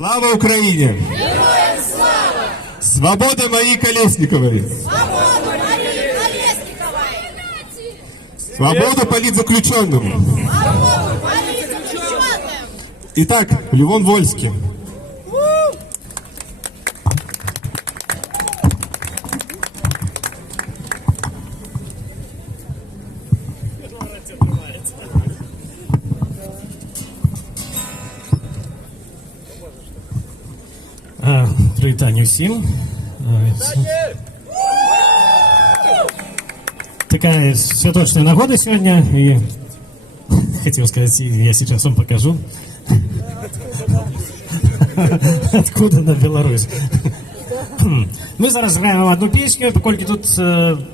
Слава Украине! Героям слава! Свобода Марии Колесниковой! Свободу Марии Колесниковой! Свободу политзаключенному! Свободу политзаключенным! Итак, Левон Вольский. Привітання всім. Такая святочная нагода сегодня, и хотел сказать, я сейчас вам покажу, откуда на Беларусь. Мы зараз граем одну песню, покольки тут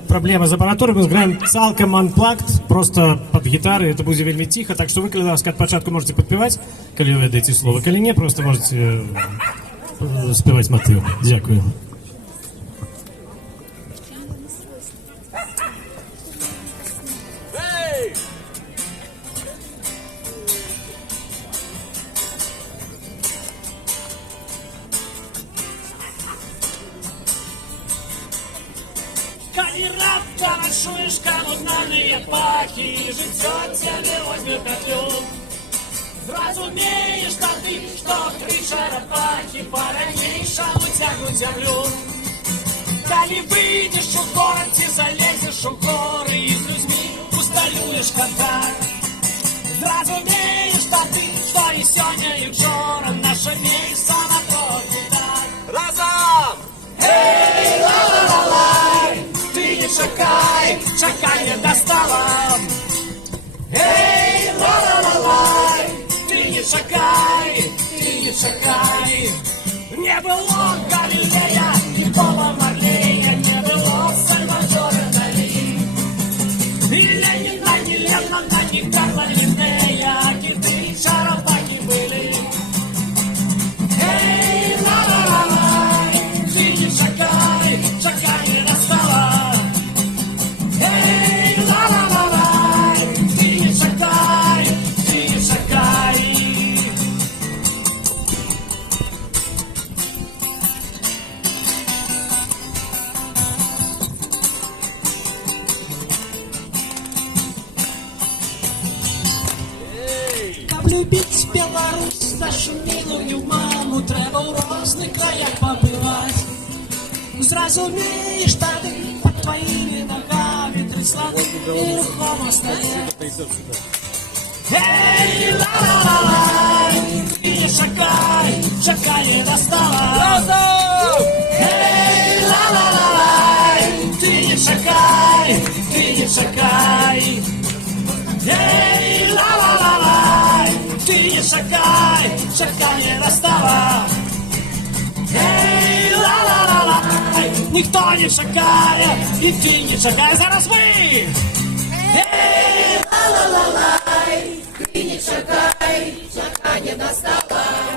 проблема з апаратурой, мы зграем цалкам unplugged, просто под гитары, это будет вельми тихо, так что вы, коли ласка, от початку можете подпевать, коли вы ведаете слово, коли не, просто можете спевать мотив. Дякую. Коли раптом чуешь коммунальные пахи, життя тебе возьмет петлю. Зразумеешь, что ты, что три черепахи по-ранейшему тягнут землю. Коли выйдешь у город, ты залезешь у горы и с людьми усталюешь контакт. Зразумеешь, что ты, что и сегодня, и вчора наше место напротив так. Разом! Эй, ла-ла-ла-лай, ты не чакай, чакай не достала. Эй, ла-ла-ла-лай, ты не чакай, не было Галилея, Никола Марлея, не было Сальвадора Дали. И Ленина, не Ленина, не Карла Линнея, киты черепахи были. Эй, ла-ла-ла-лай, ты не чакай, чакай не достала. Эй, ла-ла-ла-лай, ты не чакай, не чакай. Каб любить Беларусь, нашу милую маму, треба у разных краях побывать. Зразумеешь, тады под твоими ногами трясланы и рухомо стоят. Эй, ла-ла-ла-лай, ты не шагай, шагай не достала. Эй, ла-ла-ла-лай, ты не шагай, не шагай. Эй, ла-ла-ла-лай, ты не шагай, шагай не достала. Эй, ла-ла-ла-лай, никто не шагает, и ты не шагай, зараз вы. Эй, Ла-ла-ла-лай, ты не чакай, чака не достала.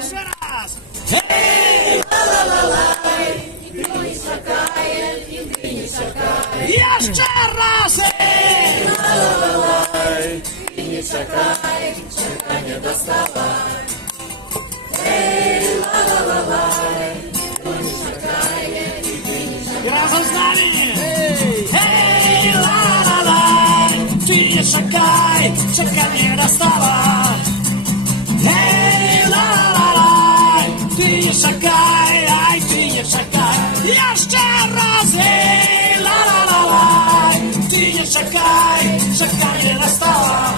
еще раз. Эй, ла-ла-ла-лай, никто не чакает, и ты не чакай. Еще раз. Эй, Ла-ла-ла-лай, ты не чакай, чака не достала. Эй, ла-ла-ла-лай, никто не чакает, и ты не чакай. и разом с нами. Эй, ла-ла-лай, ты не шагай, шагай не достала. Эй, ла-ла-лай, ты не шагай, ай, ты не шагай. Еще раз. Эй, ла-ла-лай, ты не шагай, шагай не достала.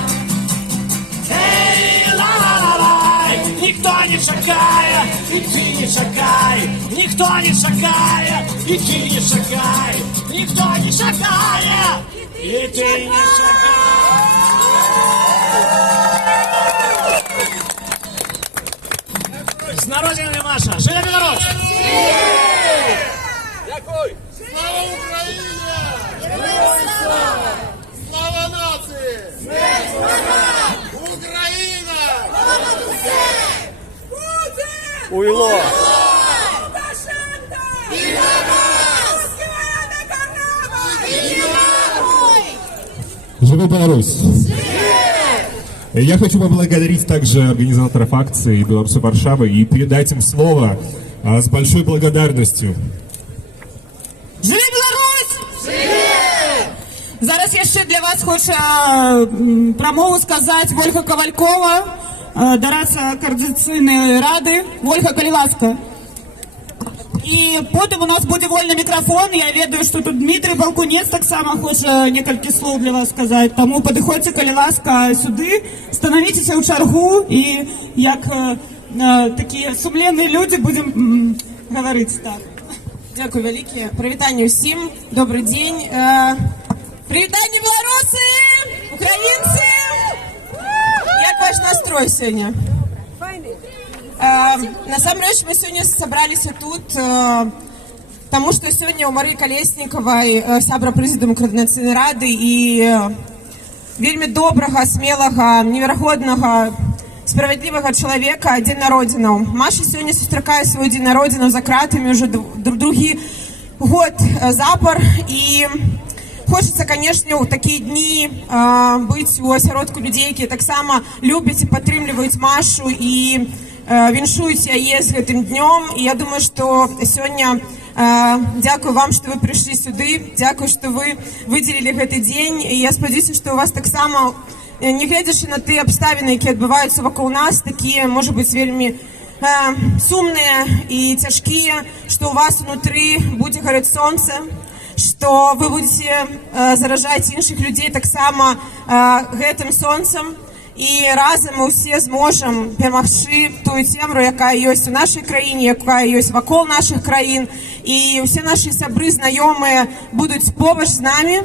Эй, ла-ла-лай, никто не шагает, и ты не шагай. Никто не шагает, и ты не шагай. Никто не шагает, и ты не шагай. С народиной, Маша! Жили Беларусь! Дякую! Слава Україні! Героям слава! Слава нації! Смерть ворогам! Україна! Понад усе! Путін! Уйло! Лукашенко! Білорус! Русская корова! Живи! Живи Беларусь! Я хочу поблагодарить также организаторов акции «Белорусы Варшавы» и передать им слово с большой благодарностью. Живе Білорусь! Зараз я ще для вас хочу промову сказати Ольга Ковалькова, дорадця Координаційної ради. Ольга, коли ласка. І потім у нас буде вольний мікрофон. Я ведаю, що тут Дмитрий Балкунець так само хоче кілька слов для вас сказати. Тому підходьте, коли ласка, сюди, становіться у чергу і як такі сумлінні люди будемо говорити так. Дякую велике. Привітання всім. Добрий день. Привітання білоруси, українці. Як ваш настрой сьогодні? Насамрэч мы сегодня собрались тут, потому что сегодня у Марии Колесниковой, сябра Президиума Координаційної ради і вельми доброго, смелого, невероятного, справедливого человека день народзінаў. Маша сегодня сустракае свой день народзінаў за кратами уже другі год запар. И хочется, конечно, у такие дни быть у асяродку людей, які таксама любяць і падтрымліваюць Машу і віншуюць яе з гэтым днём. І я думаю, что сёння дзякую вам, что вы пришли сюды, дзякую, что вы выделили гэты дзень. І я спадзяюся, что у вас таксама, не гледзячы на тыя абставіны, якія адбываюцца вакол нас, такія, можа быць, вельмі сумныя і цяжкія, что у вас внутры будзе гарэць сонца, что вы будете заражаць іншых людзей таксама гэтым сонцам. І разом мы все зможем перамагчы тую цемру, якая ёсць у нашай краіне, якая ёсць вакол наших краін. І ўсе нашы сябры, знаёмыя будуць побач з намі.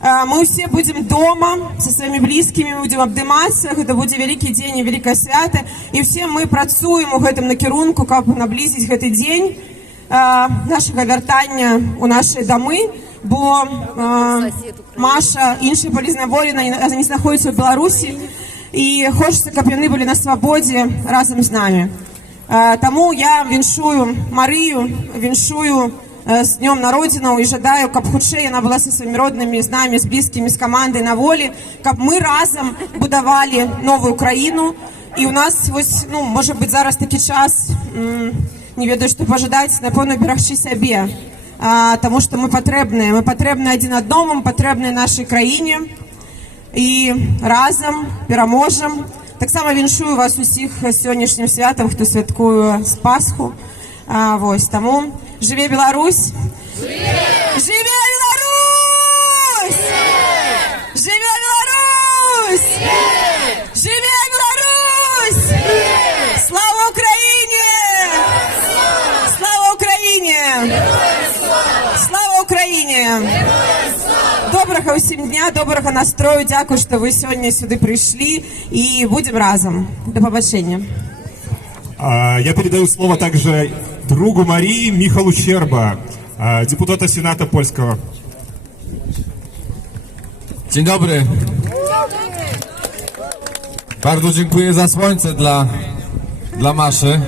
Мы все будем дома со своими близкими, будем абдымацца. Гэта будзе вялікі дзень і вялікае свята. І все мы працуем у гэтым накірунку, каб наблізіць гэты дзень нашага вяртання у нашыя дамы. Бо Маша, іншыя палізныя волі не знаходзяцца ў Беларусі. І хочется, каб яны былі на свабодзе разам з намі. Таму я віншую Марыю, віншую з днём народзінаў і жадаю, каб хутчэй яна была са сваімі роднымі, з намі, з блізкімі, з камандай на волі, каб мы разам будавалі новую краіну. І у нас вось, ну, можа быць, зараз такі час, не ведаю, што пажадаць, напэўна, берагчы сябе. Таму што мы патрэбныя адзін адному, мы патрэбныя нашай краіне. І разам пераможам. Таксама віншую вас усіх сённяшнім святам, хто святкуе з Пасху. Вось, таму жыве Беларусь! Жыве Беларусь! Жыве Беларусь! Жыве Беларусь! Слава Украине! Слава Украине! Слава Украине! Добрага ўсім дня, добрага настрою. Дзякую, што вы сёння сюды прыйшлі. І будзем разам. До побачення. Я передаю слово также другу Марии Михалу Щерба, депутата Сената польского. Dzień dobry. Bardzo dziękuję za słońce dla Maszy,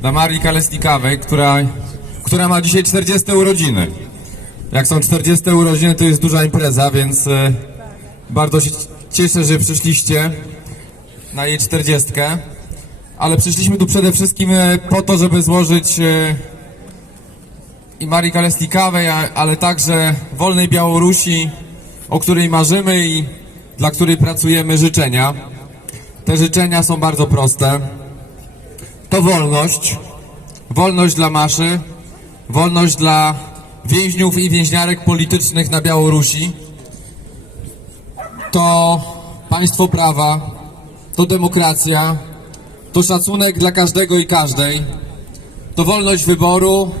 dla Marii Kolesnikowej, która ma dzisiaj 40 urodziny. Jak są 40 urodziny, to jest duża impreza, więc bardzo się cieszę, że przyszliście na jej 40. Ale przyszliśmy tu przede wszystkim po to, żeby złożyć i Marii Kolesnikowej, ale także wolnej Białorusi, o której marzymy i dla której pracujemy, życzenia. Te życzenia są bardzo proste. To wolność. Wolność dla Maszy, wolność dla więźniów i więźniarek politycznych na Białorusi. To państwo prawa, to demokracja, to szacunek dla każdego i każdej, to wolność wyboru,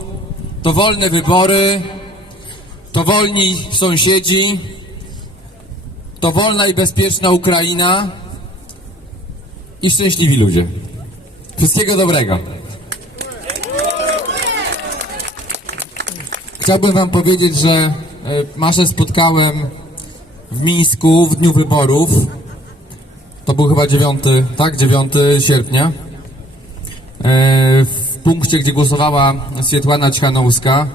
to wolne wybory, to wolni sąsiedzi, to wolna i bezpieczna Ukraina i szczęśliwi ludzie. Wszystkiego dobrego. Chciałbym wam powiedzieć, że Maszę spotkałem w Mińsku w dniu wyborów. To był chyba 9 sierpnia. W punkcie, gdzie głosowała Swietłana Cichanouska.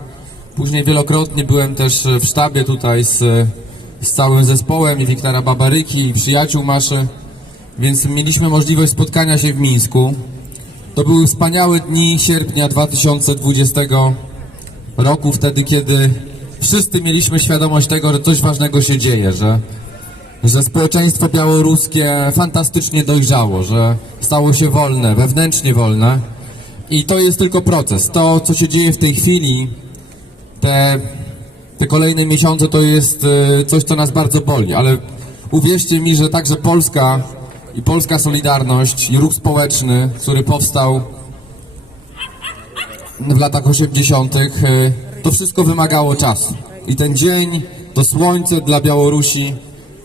Później wielokrotnie byłem też w sztabie tutaj z całym zespołem i Wiktora Babaryki, i przyjaciół Maszy. więc mieliśmy możliwość spotkania się w Mińsku. To były wspaniałe dni sierpnia 2020 roku, wtedy kiedy wszyscy mieliśmy świadomość tego, że coś ważnego się dzieje, że społeczeństwo białoruskie fantastycznie dojrzało, że stało się wolne, wewnętrznie wolne. I to jest tylko proces. To, co się dzieje w tej chwili, te kolejne miesiące, to jest coś, co nas bardzo boli, ale uwierzcie mi, że także Polska i polska Solidarność i ruch społeczny, który powstał w latach 80., to wszystko wymagało czasu. I ten dzień, to słońce dla Białorusi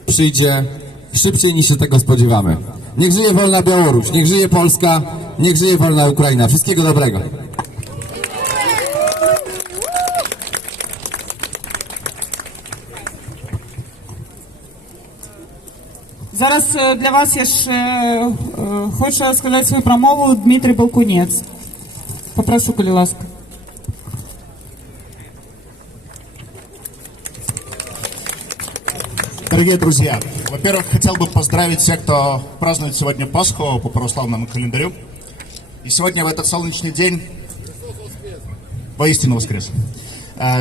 przyjdzie szybciej niż się tego spodziewamy. Niech żyje wolna Białoruś, niech żyje Polska, niech żyje wolna Ukraina. Wszystkiego dobrego. Зараз для вас я ж хочу сказати свою промову Дмитрий Балкунець. Попрошу, коли ласка. Дорогие друзья, во-первых, хотел бы поздравить всех, кто празднует сегодня Пасху по православному календарю. И сегодня в этот солнечный день, воистину воскрес.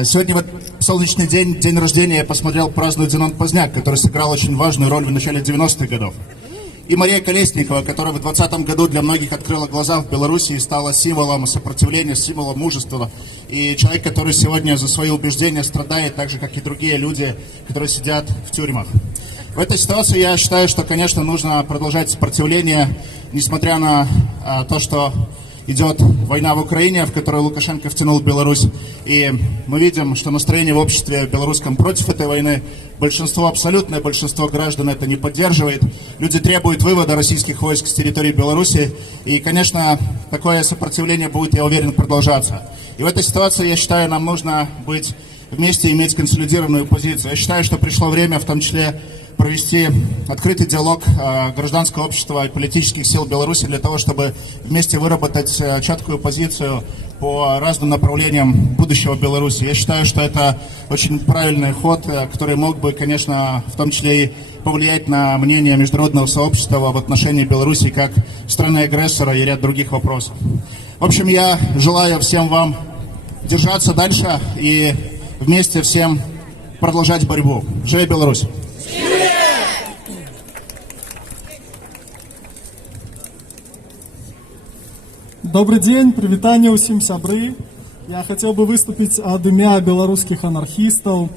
Сегодня в этот солнечный день, день рождения, я посмотрел, празднует Зенон Поздняк, который сыграл очень важную роль в начале 90-х годов. И Мария Колесникова, которая в 2020 году для многих открыла глаза в Беларуси и стала символом сопротивления, символом мужества. И человек, который сегодня за свои убеждения страдает, так же, как и другие люди, которые сидят в тюрьмах. В этой ситуации я считаю, что, конечно, нужно продолжать сопротивление, несмотря на то, что идет война в Украине, в которую Лукашенко втянул Беларусь. И мы видим, что настроение в обществе белорусском против этой войны. Большинство, абсолютное большинство граждан это не поддерживает. Люди требуют вывода российских войск с территории Беларуси. И, конечно, такое сопротивление будет, я уверен, продолжаться. И в этой ситуации, я считаю, нам нужно быть вместе, иметь консолидированную позицию. Я считаю, что пришло время, в том числе, провести открытый диалог гражданского общества и политических сил Беларуси для того, чтобы вместе выработать четкую позицию по разным направлениям будущего Беларуси. Я считаю, что это очень правильный ход, который мог бы, конечно, в том числе и повлиять на мнение международного сообщества в отношении Беларуси как страны-агрессора и ряд других вопросов. В общем, я желаю всем вам держаться дальше и вместе всем продолжать борьбу. Живи Беларусь! Добрый день, привітанне ўсім сябры. Я хацеў бы выступіць ад імя беларускіх анархістаў.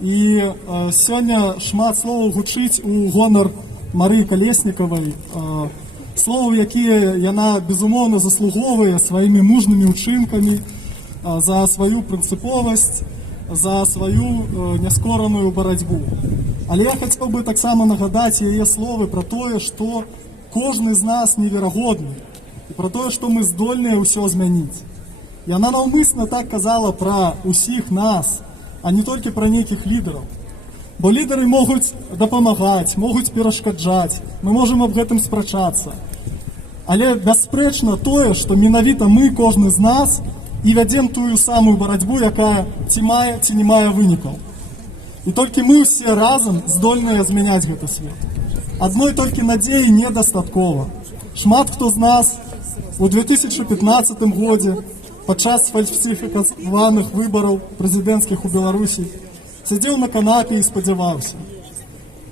І сёння шмат словаў гучыць у гонар Марыі Калеснікавай. Словаў, якія яна, безумоўна, заслуговуе сваімі мужнымі ўчынкамі за сваю прынцыповасць, за сваю няскораную барацьбу. Але я хацеў бы таксама нагадаць яе словы пра тое, што кожны з нас неверагодны. І пра тое, што мы здольныя ўсё змяніць. Яна наўмысна так казала пра ўсіх нас, а не толькі пра нейкіх лідараў. Бо лідары могуць дапамагаць, могуць перашкаджаць, мы можам аб гэтым спрачацца. Але бясспрэчна тое, што менавіта мы, кожны з нас, і вядзем тую самую барацьбу, якая ці мае, ці не мае вынікаў. І толькі мы ўсе разам здольныя змяняць гэты свет. Адной толькі надзеі недастаткова. Шмат хто з нас у 2015 годзе падчас фальсіфікаваных выбараў прэзідэнцкіх у Беларусі сядзеў на канапе і спадзяваўся.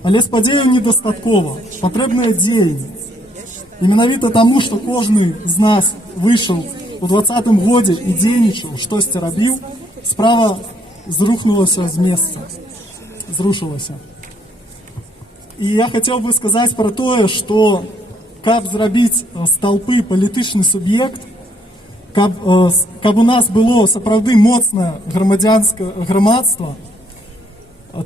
Але спадзею недастаткова, патрэбныя дзеянні. І менавіта таму, што кожны з нас выйшаў у 2020 годзе і дзейнічаў, штосьці рабіў, справа зрухнулася з месца, зрушылася. І я хацеў бы сказаць пра тое, што каб зрабіць з толпы палітычны суб'ект, каб у нас было сапраўды моцнае грамадства,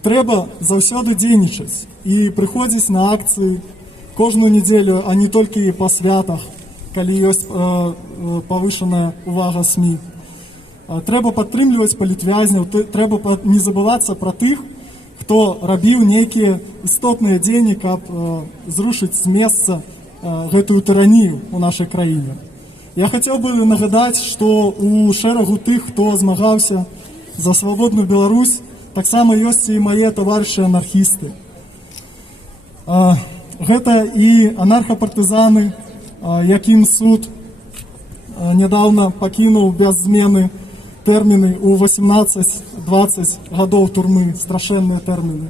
трэба заўсёды дзейнічаць і прыходзіць на акцыі кожную нядзелю, а не толькі па святах, калі ёсць павышаная увага СМІ. Трэба падтрымліваць палітвязняў, трэба не забывацца пра тых, хто рабіў нейкія істотныя дзеянні, каб зрушыць з месца гэтую тыранію ў нашай краіне. Я хацеў бы нагадаць, што у шэрагу тых, хто змагаўся за свабодную Беларусь, таксама ёсць і мае таварышы анархісты. Гэта і анархапартызаны, якім суд нядаўна пакінуў без змены тэрміны ў 18-20 гадоў турмы, страшэнныя тэрміны.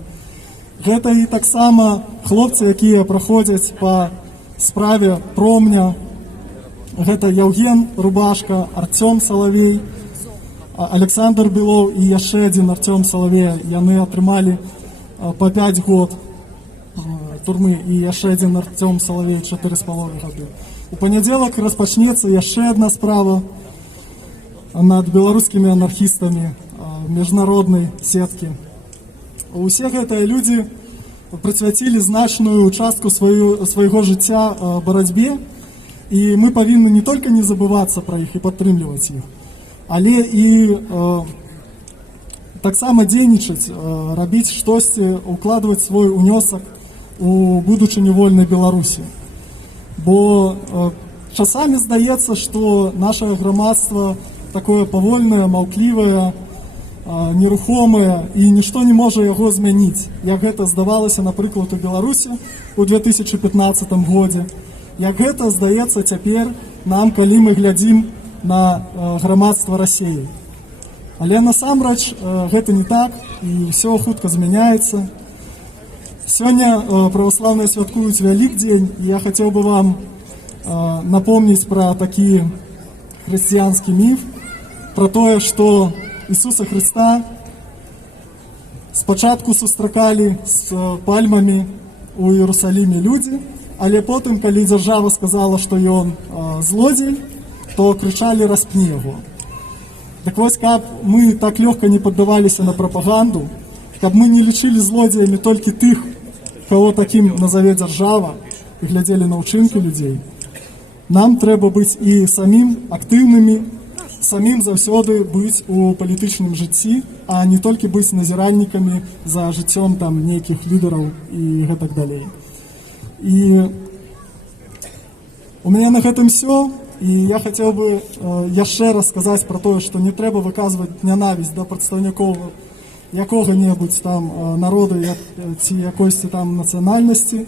Гэта і таксама хлопцы, якія праходзяць па справе Промня. Гэта Яўген Рубашка, Артём Салавей, Александр Белоў і яшчэ адзін Артём Салавей. Яны атрымалі па 5 год турмы і яшчэ адзін Артём Салавей 4,5 гады. У панядзелак распачнецца яшчэ адна справа над беларускімі анархістамі міжнароднай сеткі. Усе гэтыя людзі прысвяцілі значную частку свайго жыцця барацьбе, і мы павінны не толькі не забывацца пра іх і падтрымліваць іх, але і таксама дзейнічаць, рабіць штосьці, укладваць свой унёсак у будучыню вольнай Беларусі. Бо часамі здаецца, што наше грамадства такое павольнае, маўклівае, нерухомае, і нішто не можа яго змяніць, як гэта здавалася, напрыклад, у Беларусі у 2015 годзе, як гэта здаецца цяпер нам, калі мы глядзім на грамадства Расіі. Але насамрэч гэта не так, і ўсё хутка змяняецца. Сёння праваслаўныя святкуюць Вялікдзень, і я хацеў бы вам напомніць пра такі хрысціянскі міф, пра тое, што Ісуса Хрыста спачатку сустракалі з пальмамі у Іерусаліме людзі, але потым, калі дзяржава сказала, што ён злодзей, то крычалі «распні яго». Так вось, каб мы так лёгка не паддаваліся на прапаганду, каб мы не лічылі злодзеямі толькі тых, кого такім назаве дзяржава, і глядзелі на ўчынкі людзей, нам трэба быць і самім актыўнымі, самім заўсёды быць у палітычным жыцці, а не толькі быць назіральнікамі за жыццём там нейкіх лідараў і гэтак далей. І у мяне на гэтым все, і я хацеў бы яшчэ раз сказаць пра тое, што не трэба выказваць нянавісць да прадстаўнікоў якога-небудзь там народа ці якойсьці там нацыянальнасці.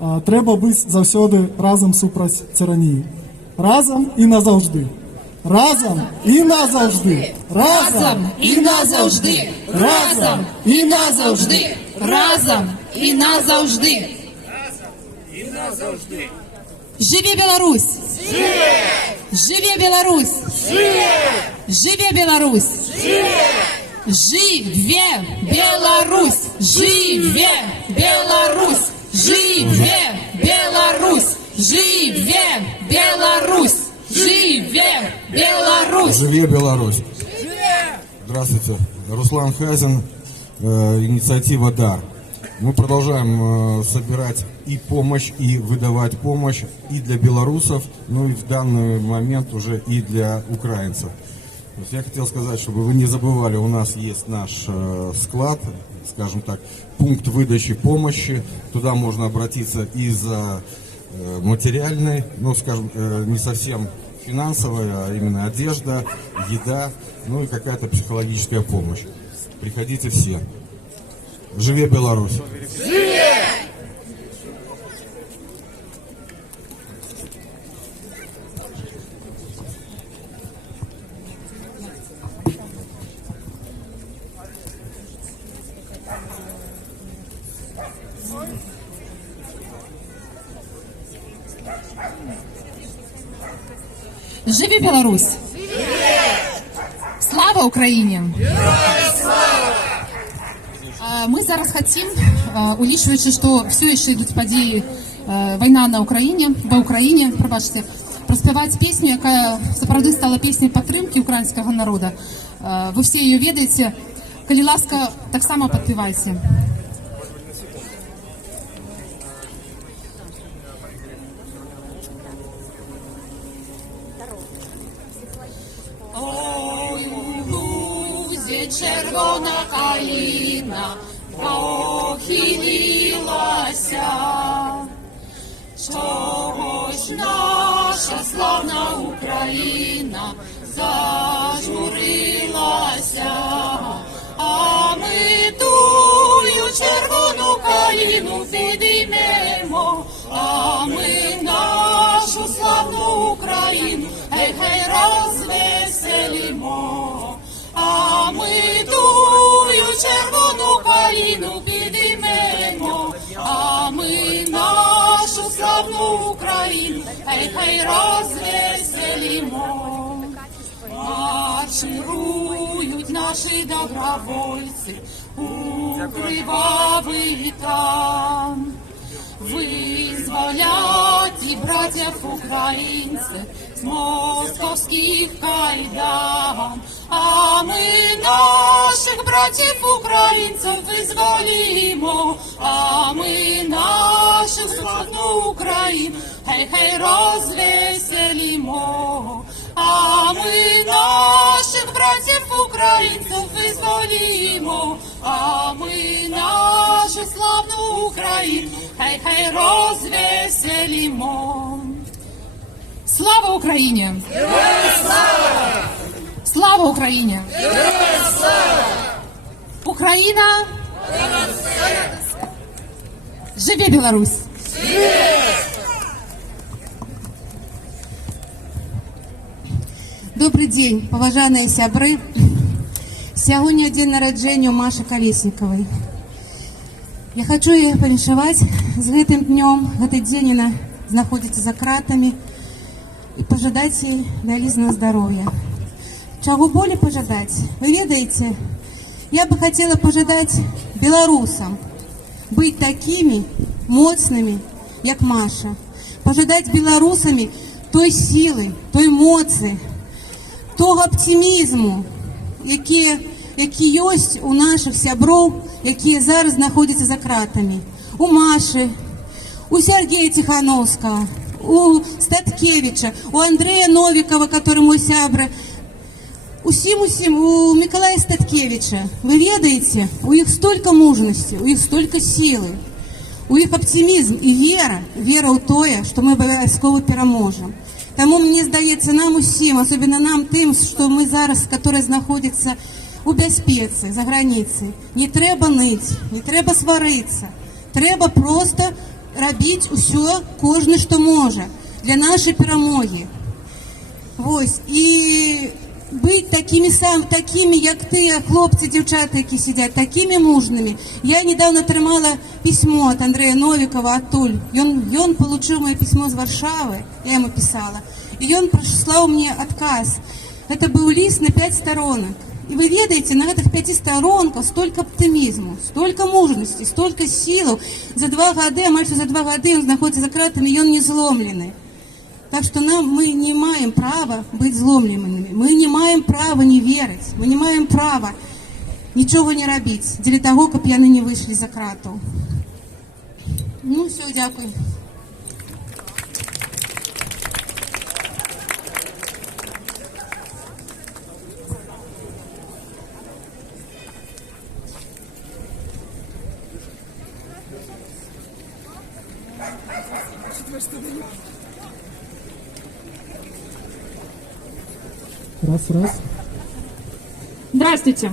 Трэба быць заўсёды разам супраць тираніі. Разам і назаўжды. Разом і назавжди! Разом і назавжди! Разом і назавжди! Разом і назавжди! Живе Беларусь! Живе Беларусь! Живе Беларусь! Живе Беларусь! Живе Беларусь! Живе Беларусь! Живе Беларусь! Живе Беларусь! Живе Беларусь! Здравствуйте, Руслан Хазин, инициатива «Дар». Мы продолжаем собирать и помощь, и выдавать помощь и для белорусов, ну и в данный момент уже и для украинцев. То есть я хотел сказать, чтобы вы не забывали, у нас есть наш склад, скажем так, пункт выдачи помощи. Туда можно обратиться и за материальной, ну скажем, не совсем финансовая, а именно одежда, еда, ну и какая-то психологическая помощь. Приходите все. Живе Беларусь! Живе! Живе Беларусь! Слава Україні! Мы зараз хотим, улічваючи, што все яшчэ ідуць падзеі, вайна на Украіне, ва Украіне, прабачце, праспяваць песню, якая сапраўды стала песняй падтрымкі украінскага народа. Вы все ее ведаеце, калі ласка, таксама падпявайце. Червона калина похилилася, чогось наша славна Україна зажурилася, а ми тую червону калину підіймемо розвеселімо. Марширують наші добровольці у кривавий там. Визволять і братів українців з московських кайдан. А ми наших братів українців визволімо, а ми нашу славну Україну, хей-хей розвеселімо. А ми наших братів українців визволімо, а ми нашу славну Україну, хей-хей розвеселімо. Слава Україні! Героям слава! Слава Україні! Героям слава! Україна! Живе Білорусь! Добрый день, поважаныя сябры. Сягоння дзень нараджэння Машы Калесніковай. Я хочу яе павіншаваць з гэтым днём. Гэты дзень яна знаходзіцца за кратамі і пажадаць ей вялізнага здароўя. Чаго болей пажадаць? Вы ведаеце, я бы хотела пожадать белорусам быть такими моцными, як Маша. Пожадать белорусами той силы, той моцы, того оптимизму, які ёсць у наших сяброў, якія зараз знаходзяцца за кратамі. У Маши, у Сергея Тихановского, у Статкевича, у Андрея Новикова, который мой сябра, у Миколая Статкевича. Вы ведаете, у их столько мужности, у их столько силы, у их оптимизм и вера ў тое, што мы абавязкова пераможам. Таму мне здаецца, нам усім, особенно нам тым, што мы зараз, которые знаходзяцца у бяспецы за граніцай, не трэба ныць, не трэба сварыцца, трэба просто рабіць усё кожны, што можа для нашай перамогі. Вось, і быть такими, як тыя хлопцы, дзяўчаты, які сидят, такими мужными. Я недавно атрымала письмо от Андрея Новикова оттуль. Он получил мое письмо из Варшавы, я ему писала, и он прислал мне отказ. Это был лист на 5 сторонок. И вы ведаете, на этих 5 сторонках столько оптимизму, столько мужности, столько сил. За 2 года, амаль за 2 года он находится за кратами, и он не зломленный. Так что мы не маем права быть зломленными, мы не маем права не верить, мы не маем права ничего не робить для того, каб яны не вышли за крату. Ну, все, дякую. Раз. Здравствуйте.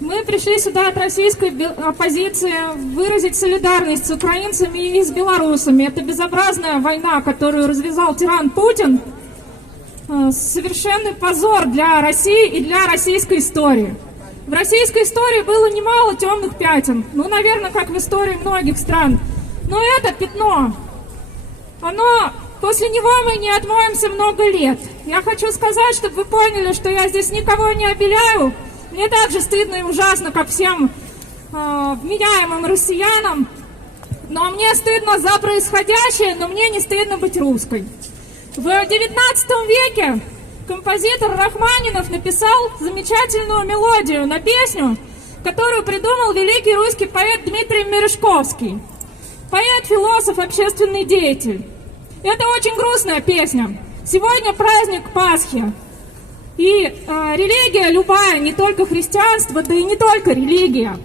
Мы пришли сюда от российской оппозиции выразить солидарность с украинцами и с белорусами. Это безобразная война, которую развязал тиран Путин. Совершенный позор для России и для российской истории. В российской истории было немало темных пятен. Ну, наверное, как в истории многих стран. Но это пятно, после него мы не отмоемся много лет. Я хочу сказать, чтобы вы поняли, что я здесь никого не обеляю. Мне так же стыдно и ужасно, как всем вменяемым россиянам. Но мне стыдно за происходящее, но мне не стыдно быть русской. В 19 веке композитор Рахманинов написал замечательную мелодию на песню, которую придумал великий русский поэт Дмитрий Мережковский. Поэт, философ, общественный деятель. Это очень грустная песня. Сегодня праздник Пасхи. И религия любая, не только христианство, да и не только религия,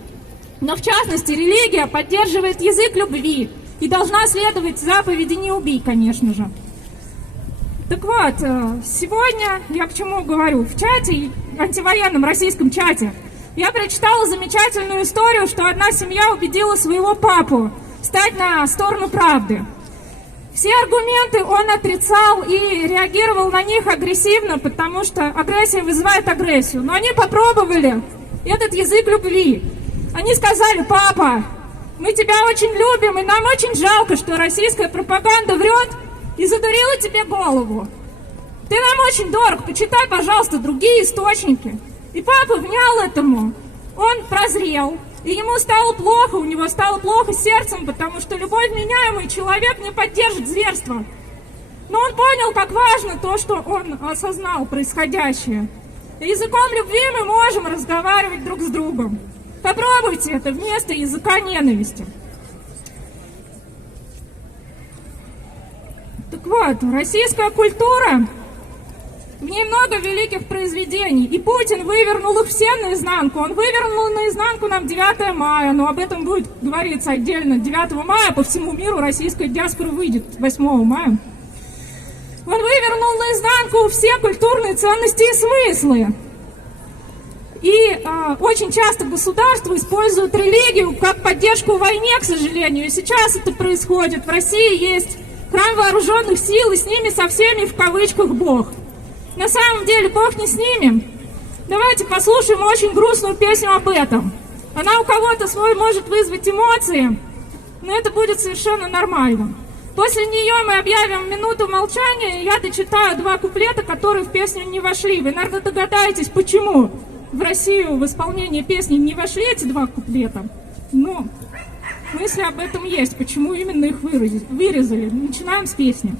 но в частности религия поддерживает язык любви и должна следовать заповеди «не убий», конечно же. Так вот, сегодня я к чему говорю? В чате, антивоенном российском чате, я прочитала замечательную историю, что одна семья убедила своего папу стать на сторону правды. Все аргументы он отрицал и реагировал на них агрессивно, потому что агрессия вызывает агрессию. Но они попробовали этот язык любви. Они сказали: папа, мы тебя очень любим, и нам очень жалко, что российская пропаганда врет и задурила тебе голову. Ты нам очень дорог, почитай, пожалуйста, другие источники. И папа внял этому. Он прозрел, и ему стало плохо, у него стало плохо сердцем, потому что любой вменяемый человек не поддержит зверство. Но он понял, как важно то, что он осознал происходящее. И языком любви мы можем разговаривать друг с другом. Попробуйте это вместо языка ненависти. Так вот, российская культура, в ней много великих произведений, и Путин вывернул их все наизнанку. Он вывернул наизнанку нам 9 мая, но об этом будет говориться отдельно. 9 мая по всему миру российская диаспора выйдет 8 мая. Он вывернул наизнанку все культурные ценности и смыслы. И очень часто государство использует религию как поддержку в войне, к сожалению. И сейчас это происходит. В России есть храм вооруженных сил, и с ними со всеми в кавычках Бог. На самом деле Бог не с ними. Давайте послушаем очень грустную песню об этом. Она у кого-то свой может вызвать эмоции, но это будет совершенно нормально. После нее мы объявим минуту молчания, и я дочитаю 2 куплета, которые в песню не вошли. Вы, наверное, догадаетесь, почему в Россию в исполнение песни не вошли эти 2 куплета. Но мысли об этом есть, почему именно их вырезали. Начинаем с песни.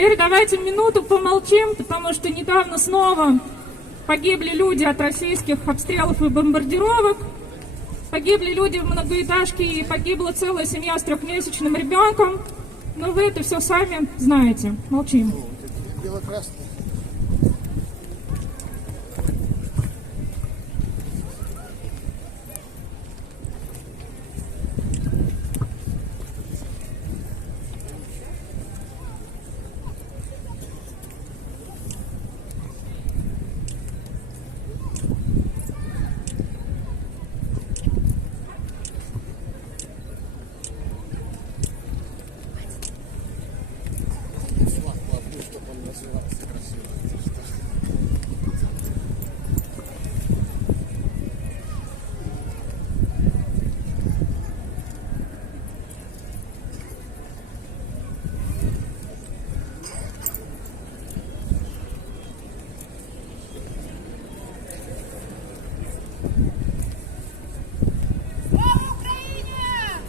Теперь давайте минуту помолчим, потому что недавно снова погибли люди от российских обстрелов и бомбардировок. Погибли люди в многоэтажке, и погибла целая семья с 3-месячным ребенком. Но вы это все сами знаете. Молчим. Чтобы он развивался.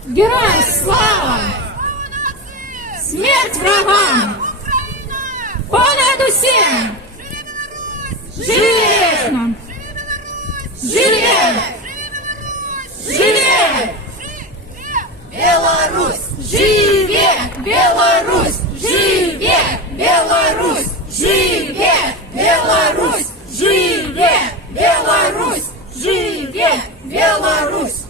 Героям слава! Смерть врагам! Понад усім! Живи нам! Живи! Живи! Беларусь! Живи! Беларусь! Живи! Беларусь! Живи! Беларусь! Живи! Беларусь! Живи! Беларусь!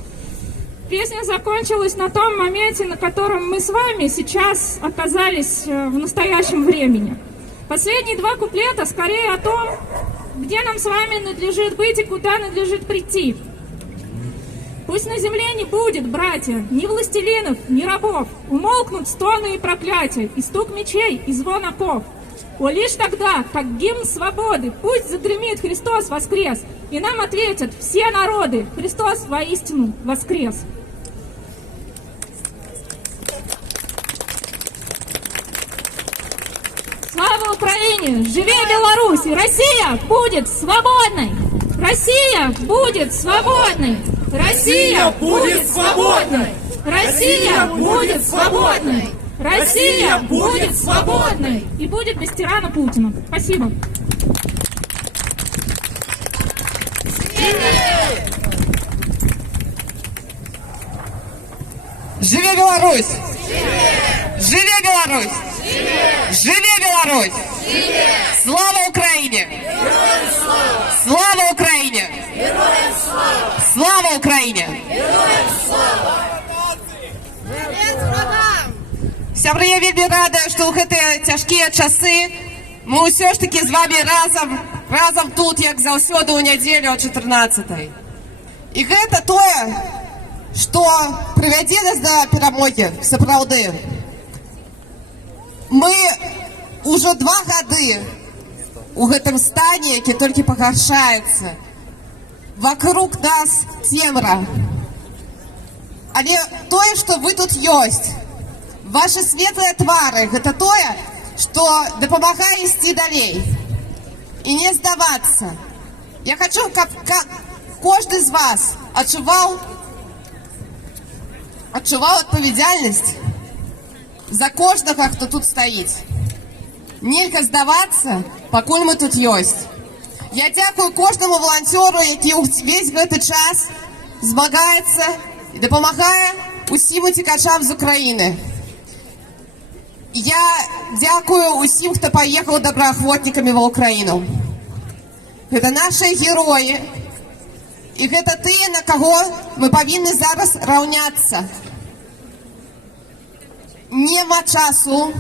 Песня закончилась на том моменте, на котором мы с вами сейчас оказались в настоящем времени. Последние два куплета скорее о том, где нам с вами надлежит быть и куда надлежит прийти. Пусть на земле не будет, братья, ни властелинов, ни рабов. Умолкнут стоны и проклятия, и стук мечей, и звон оков. О, лишь тогда, как гимн свободы, пусть загремит «Христос воскрес!» И нам ответят все народы: «Христос воистину воскрес!» Слава Украине! Живи Беларусь! И Россия будет свободной! Россия будет свободной! Россия будет свободной! Россия будет свободной! Россия будет свободной! И будет без тирана Путина. Спасибо. Живи Беларусь! Живи Беларусь! Живи Беларусь! Слава Украине! Слава Украине! Слава Украине! Сябры, я вельмі рада, што ў гэтыя цяжкія часы мы ўсё ж такі з вами разам тут, як заўсёды ў нядзелю о 14-й. І гэта тое, што прывядзе нас да перамогі, сапраўды. Мы уже 2 гады у гэтым стане, які толькі пагаршаецца. Вокруг нас цемра. Але тое, што вы тут ёсць, ваши светлыя твары, гэта тое, што дапамагае ісці далей і не здавацца. Я хочу, каб кожны з вас адчуваў адпавядальнасць за кожнага, хто тут стаіць. Нельга здавацца, пакуль мы тут ёсць. Я дзякую кожнаму валанцёру, які ўвесь гэты час змагаецца і дапамагае усім уцекачам з Украіны. Я дзякую усім, хто паехаў добраахвотнікамі ва Украіну. Гэта нашыя героі, і гэта тыя, на каго мы павінны зараз раўняцца. Нема часу,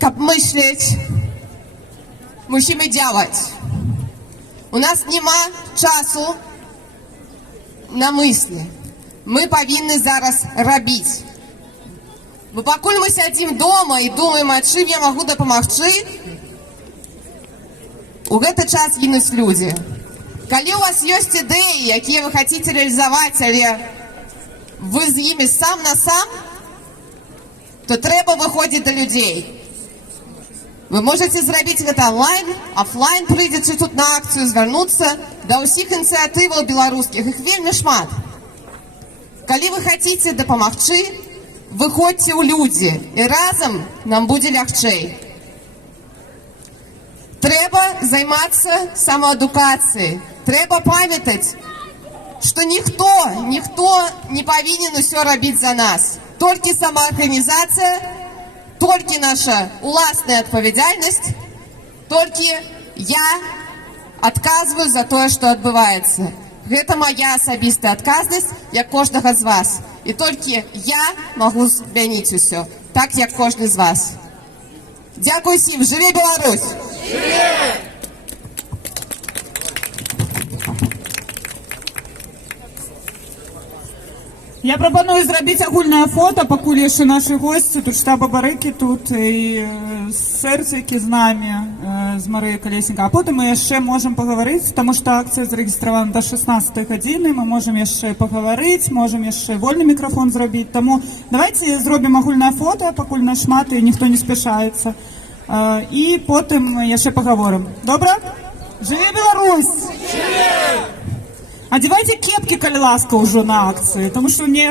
каб мысліць, musimy działać. У нас нема часу на мыслі. Мы павінны зараз рабіць. Бо пакуль мы сядзім дома і думаем, а чым я магу дапамагчы, у гэты час гінуць людзі. Калі у вас ёсць ідэі, якія вы хаціце рэалізаваць, але вы з імі сам на сам, то трэба выходзіць да людзей. Вы можете зрабіць гэта онлайн, офлайн, прыйдзеце тут на акцыю, звярнуцца да ўсіх ініцыятываў беларускіх, іх вельмі шмат. Калі вы хаціце дапамагчы, выходзьце ў людзі, і разам нам будзе лягчэй. Трэба займацца самаадукацыяй. Трэба памятаць, што ніхто не павінен усё рабіць за нас. Толькі самаарганізацыя, толькі наша уласная адпавядальнасць, толькі я адказваю за тое, што адбываецца. Гэта моя асабістая адказнасць, як кожнага з вас. І толькі я магу змяніць усё, так як кожны з вас. Дзякуй усім, жыве Беларусь! Я прапаную зрабіць агульнае фота, пакуль яшчэ нашы госці, тут штаба Барыкі тут і сэрцы, які з намі, з Марыяй Калеснікавай. А потым мы яшчэ можам пагаварыць, таму што акцыя зарэгістравана да 16 гадзіны, мы можам яшчэ пагаварыць, можам яшчэ вольны мікрафон зрабіць. Таму давайце зробім агульнае фота, пакуль нас шмат і ніхто не спяшаецца. І потым яшчэ пагаворым. Добра? Жыве Беларусь! Жыве! Одевайте кепки, коли ласка, уже на акции, потому что мне